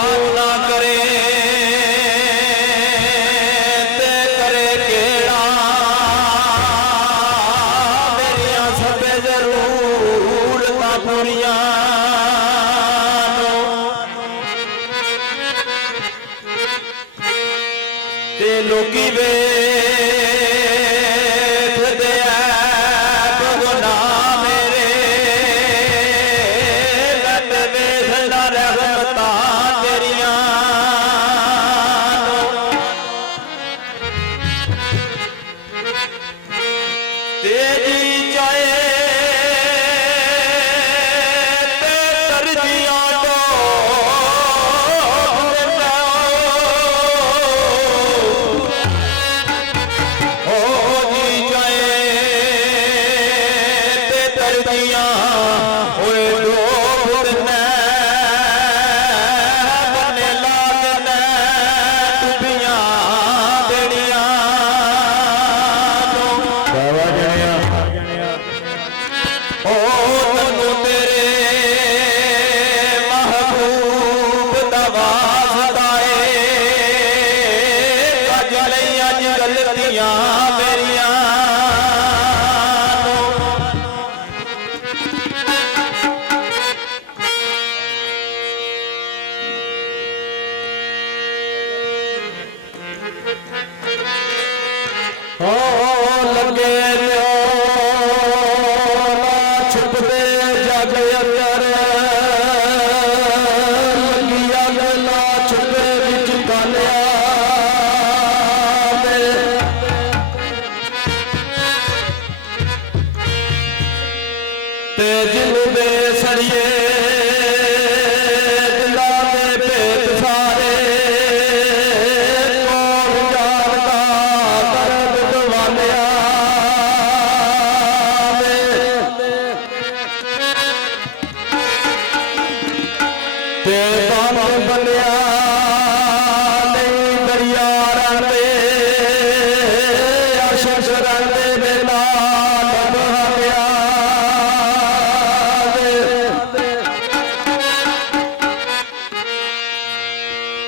तू ना करे ते करे केड़ा मेरिया सबे जरूरतां पूरियां ते लोकी वेखदे ऐ भगना मेरे लट वेखदा रहमतां तेरियां तेरी चाहे ते तरजियां लगे छुपते जग अंदर लगिया गला छुपे बिच कालिया ते जिन दे सड़िए दिला दे भेद सारे बनिया नहीं दरिया रंदे अशश रंदे ने नाल बहाया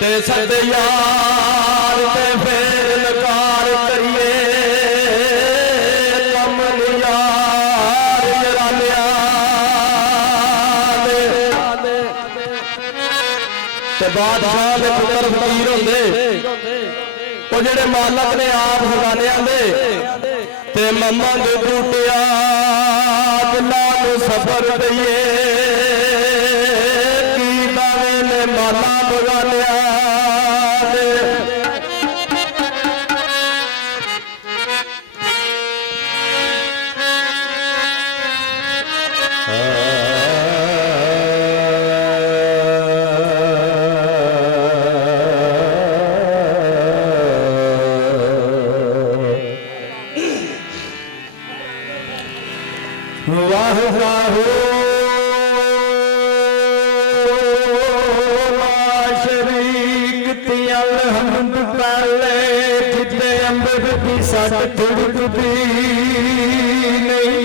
ते सद यार ते फिर नकार करिए कमल यार जरालिया बादशाह के पुत्र फकीर होंदे वो जेड़े मालक ने आप खजानियां दे ते मम्मा दे बूटिया दिलां नूं सबर दईए की दावे ने माला बगानिया वाह वाह शरीक तियाल हमद पहले जिते अंबर की सट थुड़कदी नहीं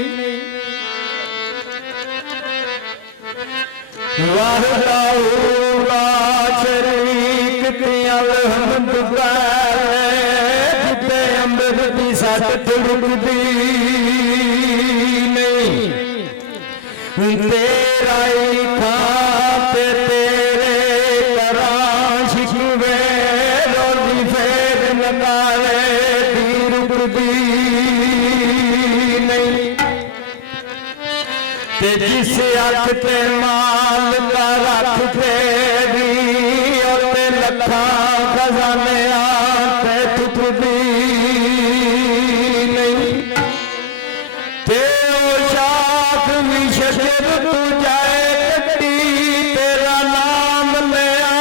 वाह वाह शरीक तियाल हमद पहले जिते अंबर की सट थुड़कदी तेरा ही खाते तेरे करां शिकवे रोजी फेर नकारे दी रुकदी नहीं ते जिस अख ते माल का रख तेरी और ते लखा खजाने आते टुकदी नहीं ते शजर तू जाए कटी तेरा नाम लिया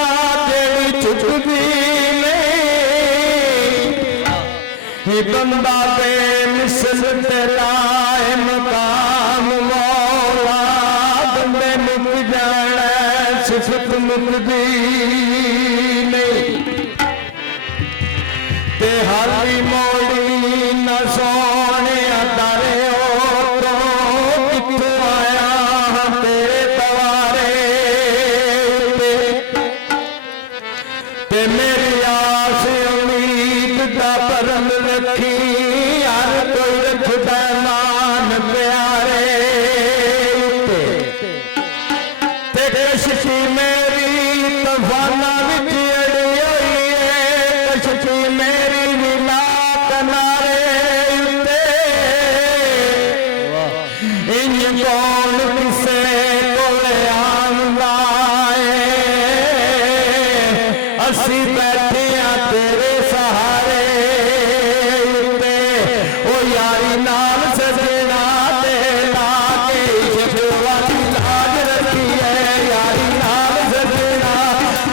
तेरी चुकदी नहीं बंदा बेमिसल तेरा मकाम मौला बंदे मुक जाना सिफत मुकदी नहीं ते हाली मोड़ी न सोने अदारे ते मेरी आस उम्मीद दा परम रखी हर कोई रखदा मान प्यारे ते कश्ती मेरी तूफाना विच अड़ी होई है कश्ती मेरी मिला किनारे इंज कौन किसे कोले आंदा असी बैठे तेरे सहारे ओ यारी नाल सजना ते लाके शफवाती लाज रखी है यारी नाल सजना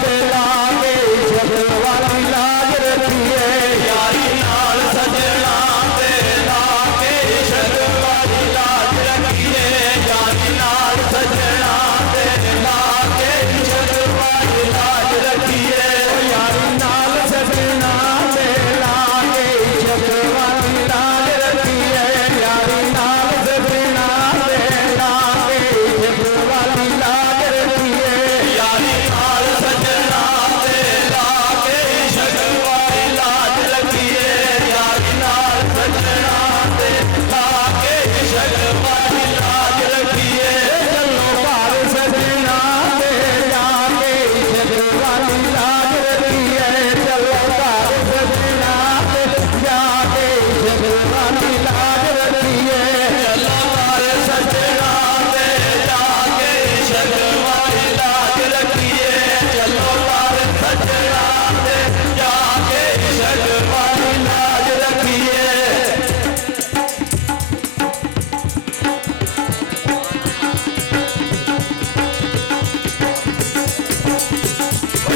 ते लाके शफवाती लाज रखी है यारी नाल सजना ते लाके शफवाती लाज रखी है यारी नाल सजना ते लाके शफवाती लाज रखी है यारी नाल सजना ते लाके शफवाती लाज रखी है यारी नाल सजना ते लाके शफवाती लाज रखी है यारी नाल सजना ते लाके शफवाती लाज रखी है यारी नाल सजना ते लाके शफवाती लाज रखी है चलो घर सजना ते जाके शफवाती लाज रखी है चलो घर सजना ते जाके शफवाती लाज रखी है चलो घर सजना ते जाके शफवाती लाज रखी है चलो घर सजना ते जाके शफवाती लाज रखी है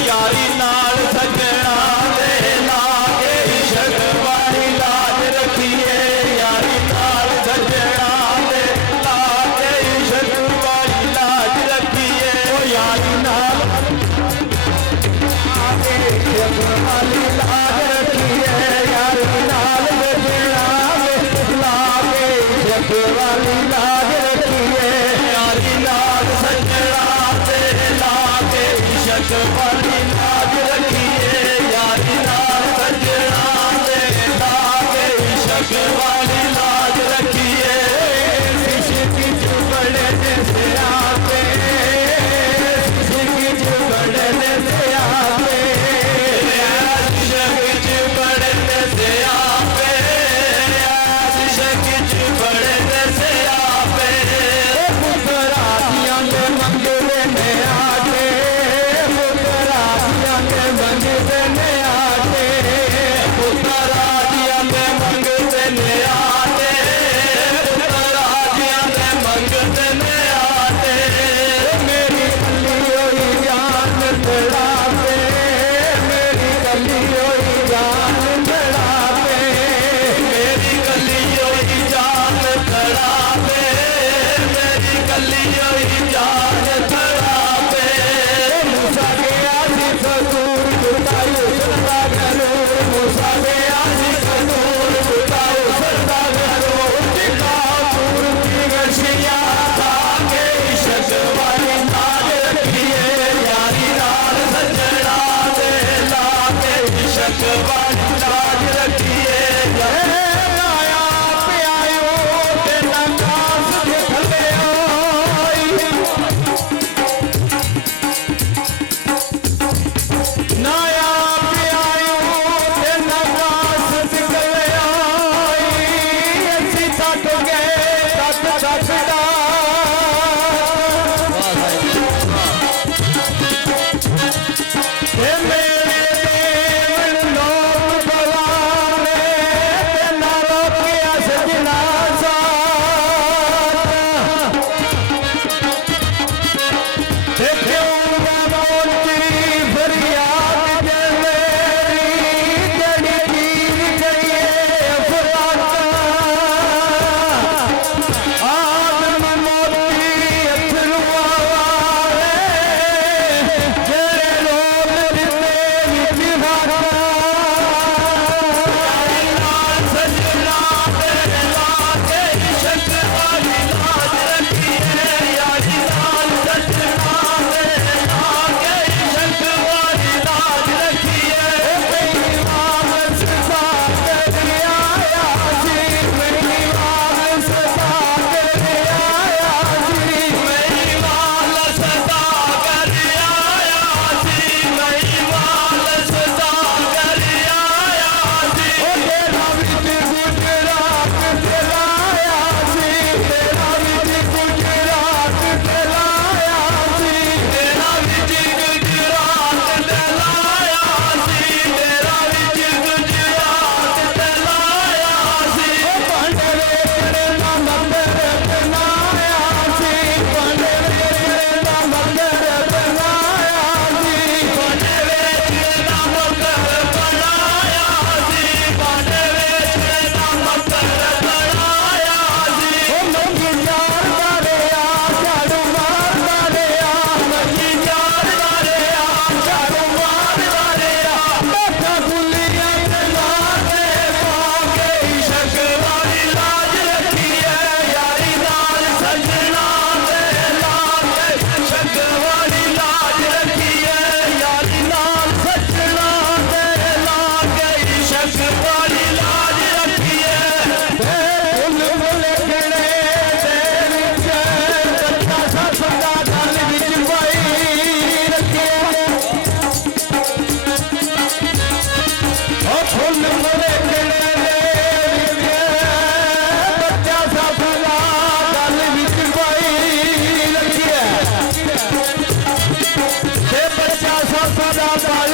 यारी नाल सजना ते लाके शफवाती लाज रखी है यारी नाल सजना ते लाके शफवाती लाज रखी है ओ यारी नाल लाके शफवाती लाज रखी है यारी नाल सजना ते लाके शफवाती लाज रखी है यारी नाल सजना ते लाके शफवाती लाज रखी है यारी नाल सजना ते लाके शफवाती लाज रखी है सिसकी बड़े से आते सिसकी बड़े से आते सिसकी बड़े से आते सिसकी बड़े से आते पुतरादियां के मंगले में आते पुतरादियां के मंगले में आते पुतरादियां के मंगले में आते पुतरादियां के मंगले में आते मेरी गली होई जान लड़ाते मेरी गली होई जान लड़ाते मेरी गली होई जान लड़ाते मेरी गली होई जान लड़ाते मूसा गया सी ससूर जुटाई सरदा करो मूसा गया सी ससूर जुटाई सरदा करो टिका दूर की गशिया लाके शफवाती लाज रखी है यारी नाल सजना ते लाके शफवाती लाज रखी है आया प्यायो ते नकास दिखले आई नाया प्यायो ते नकास दिखले आई ऐसी थक गए थक थकदा ते मेरे देव लोग ਸਾਹਿਬ